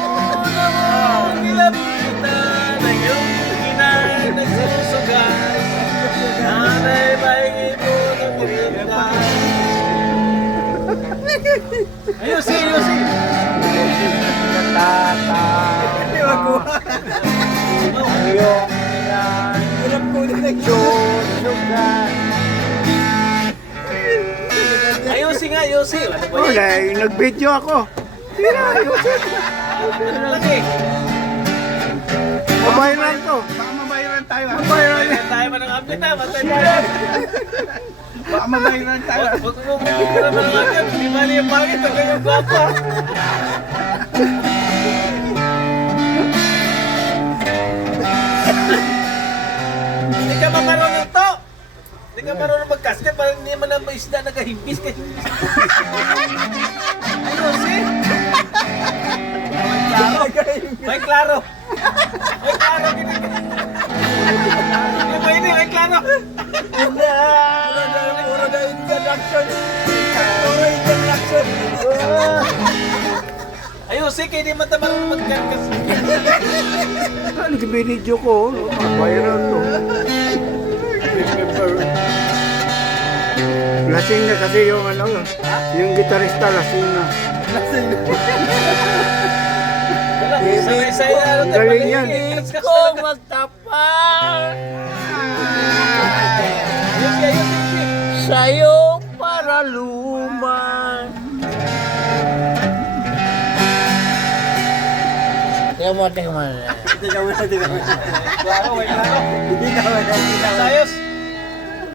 Una mong nilapitan na iyong inay nagsusugay. Nanay pahingi mo ng pinagay. Ayusin, ayusin. Tata. Ang iyong inay. Hirap ko na Susugan. Ayusin nga, ayusin. Ano ba Wala, yan? nag-video ako. Tira, ayusin. Ano lagi? Mabayran to. Baka mabayaran tayo. Mabayran. Kaya tayo man ng update na, matay mo yan. Baka mabayaran tayo. Huwag mo bumibig naman ng update. Di mali yung pangit, ang ganyan gwapa. Hindi ka mamarunong to. Hindi ka marunong mag-casket, parang hindi man ang isda nagkahimbis ka. Ayusin. May klaro. May klaro. Hindi ba ini? May klaro. Puro na introduction. Puro introduction. Ayusin, kayo di man ta marunong mag-casket. Nag-video ko. Mabayran to. Lasing na kasi yung ano, yung gitarista lasing na. Sabay-sabay na ano tayo. Galing yan. Kung magtapang Sa'yo para luman. Tingnan mo. Sayos.